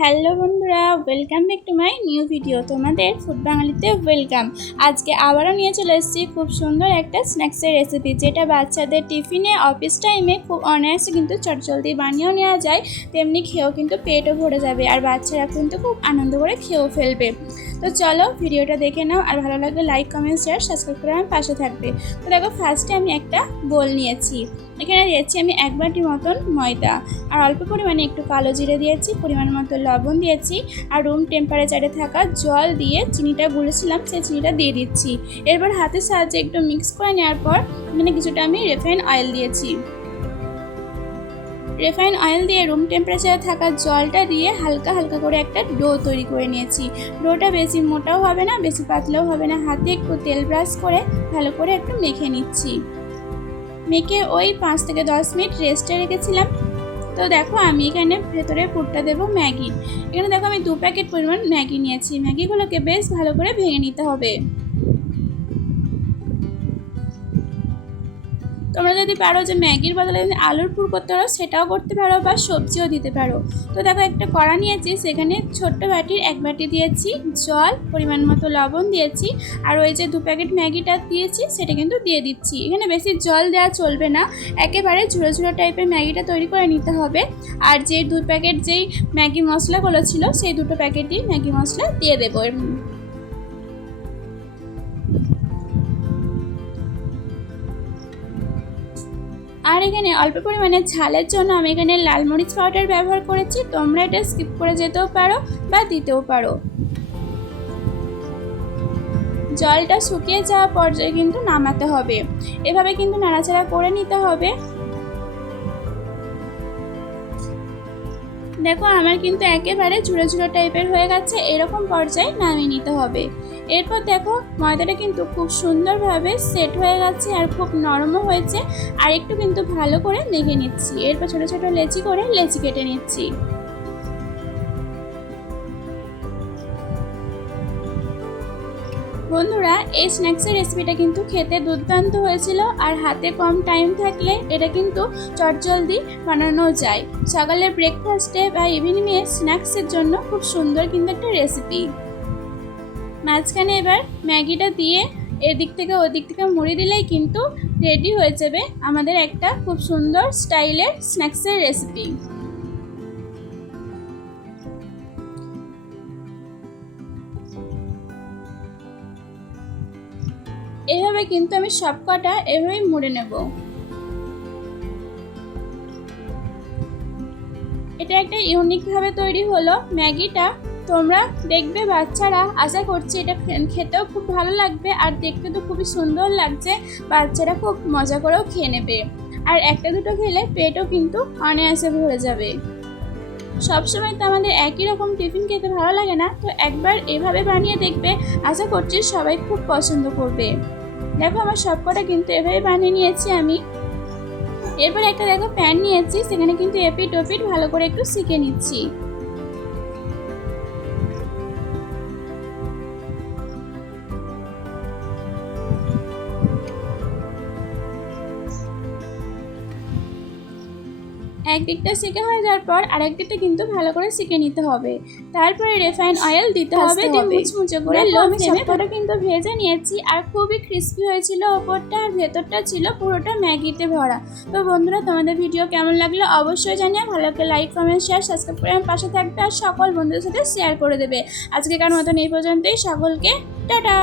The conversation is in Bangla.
হ্যালো বন্ধুরা, welcome back to my new video. তোমাদের ফুড বাঙালিতে ওয়েলকাম। আজকে আবারও নিয়ে চলে এসেছি খুব সুন্দর একটা স্ন্যাক্সের রেসিপি, যেটা বাচ্চাদের টিফিনে অফিস টাইমে খুব অনায়াসে কিন্তু চটজলদি বানিয়েও নেওয়া যায়, তেমনি খেয়েও কিন্তু পেটও ভরে যাবে আর বাচ্চারা কিন্তু খুব আনন্দ করে খেয়েও ফেলবে। তো চলো ভিডিওটা দেখে নাও, আর ভালো লাগলে লাইক কমেন্ট শেয়ার সাবস্ক্রাইব করে আমার পাশে থাকবে। তো দেখো, ফার্স্টে আমি একটা বোল নিয়েছি। এখানে দিয়েছি আমি 1 বাটি মতন ময়দা, আর অল্প পরিমাণে একটু কালো জিরে দিয়েছি, পরিমাণ মতো লবণ দিয়েছি, আর রুম টেম্পারেচারে থাকা জল দিয়ে চিনিটা গুলেছিলাম সেই চিনিটা দিয়ে দিচ্ছি। এরপর হাতের সাহায্যে একটু মিক্স করে নেওয়ার পর এখানে কিছুটা আমি রিফাইন অয়েল দিয়েছি। রিফাইন অয়েল দিয়ে রুম টেম্পারেচারে থাকা জলটা দিয়ে হালকা হালকা করে একটা ডো তৈরি করে নিয়েছি। ডোটা বেশি মোটাও হবে না, বেশি পাতলাও হবে না। হাতে একটু তেল ব্রাশ করে ভালো করে একটু মেখে নিচ্ছি। মেখে ওই 5 থেকে 10 মিনিট রেস্টে রেখেছিলাম। তো দেখো, আমি এখানে ভেতরে পুরটা দেবো ম্যাগি। এখানে দেখো আমি 2 প্যাকেট পরিমাণ ম্যাগি নিয়েছি। ম্যাগিগুলোকে বেশ ভালো করে ভেঙে নিতে হবে। তোমরা যদি পারো যে ম্যাগির বদলে যদি আলুর পুর করতে পারো সেটাও করতে পারো, বা সবজিও দিতে পারো। তো দেখো, একটা কড়া নিয়েছি, সেখানে ছোট্ট বাটির 1 বাটি দিয়েছি জল, পরিমাণ মতো লবণ দিয়েছি, আর ওই যে 2 প্যাকেট ম্যাগিটা দিয়েছি সেটা কিন্তু দিয়ে দিচ্ছি। এখানে বেশি জল দেওয়া চলবে না, একেবারে ঝুড়ো ঝুড়ো টাইপের ম্যাগিটা তৈরি করে নিতে হবে। আর যে 2 প্যাকেট যেই ম্যাগি মশলাগুলো ছিল সেই 2টো প্যাকেটই ম্যাগি মশলা দিয়ে দেবো। আর এখানে অল্প পরিমাণে ঝালের জন্য আমি এখানে লাল মরিচ পাউডার ব্যবহার করেছি। তোমরা এটা স্কিপ করে যেতেও পারো বা দিতেও পারো। জলটা শুকিয়ে যাওয়া পর্যায়ে কিন্তু নামাতে হবে। এভাবে কিন্তু নাড়াচাড়া করে নিতে হবে। দেখো, আমার কিন্তু একেবারে ঝুড়ো ঝুড়ো টাইপের হয়ে গেছে, এরকম পর্যায়ে নামিয়ে নিতে হবে। এরপর দেখো, ময়দাটা কিন্তু খুব সুন্দরভাবে সেট হয়ে গেছে আর খুব নরমও হয়েছে। আর একটু কিন্তু ভালো করে মেখে নিচ্ছি। এরপর ছোটো ছোটো লেচি করে লেচি কেটে নিচ্ছি। বন্ধুরা, এই স্ন্যাক্সের রেসিপিটা কিন্তু খেতে দুর্দান্ত হয়েছিল, আর হাতে কম টাইম থাকলে এটা কিন্তু চটজলদি বানানো যায়। সকালের ব্রেকফাস্টে বা ইভিনিংয়ে স্ন্যাক্সের জন্য খুব সুন্দর কিন্তু একটা রেসিপি। মাঝখানে এবার ম্যাগিটা দিয়ে এদিক থেকে ওদিক থেকে মুড়ি দিলেই কিন্তু রেডি হয়ে যাবে আমাদের একটা খুব সুন্দর স্টাইলের স্ন্যাক্সের রেসিপি। এভাবে কিন্তু আমি সবকটা এভাবেই মুড়ে নেব। এটা একটা ইউনিকভাবে তৈরি হলো ম্যাগিটা। তোমরা দেখবে বাচ্চারা, আশা করছি এটা খেতেও খুব ভালো লাগবে, আর দেখতে তো খুবই সুন্দর লাগছে। বাচ্চারা খুব মজা করেও খেয়ে নেবে, আর একটা দুটো খেলে পেটও কিন্তু অনায়াসে ভরে যাবে। সবসময় তো আমাদের একই রকম টিফিন খেতে ভালো লাগে না, তো একবার এভাবে বানিয়ে দেখবে, আশা করছি সবাই খুব পছন্দ করবে। দেখো, আমার সবকটা কিন্তু এভাবে বানিয়ে নিয়েছি আমি। এরপর একটা দেখো প্যান নিয়েছি, সেখানে কিন্তু এপিট ওপিট ভালো করে একটু সেঁকে নিচ্ছি। একদিকটা সেঁকে হয়ে যাওয়ার পর আরেক দিকটা কিন্তু ভালো করে সেঁকে নিতে হবে। তারপরে রিফাইন অয়েল দিতে হবে, দিয়ে মুচমুচে করে লো ফ্লেমে ওটা কিন্তু ভেজে নিয়েছি। আর খুবই ক্রিস্পি হয়েছিল ওপরটা, আর ভেতরটা ছিল পুরোটা ম্যাগিতে ভরা। তো বন্ধুরা, তোমাদের ভিডিও কেমন লাগলো অবশ্যই জানিয়ে, ভালো লাগলে লাইক কমেন্ট শেয়ার সাবস্ক্রাইব করে আমার পাশে থাকবে, আর সকল বন্ধুদের সাথে শেয়ার করে দেবে। আজকেকার মতন এই পর্যন্তই, সকলকে টাটা।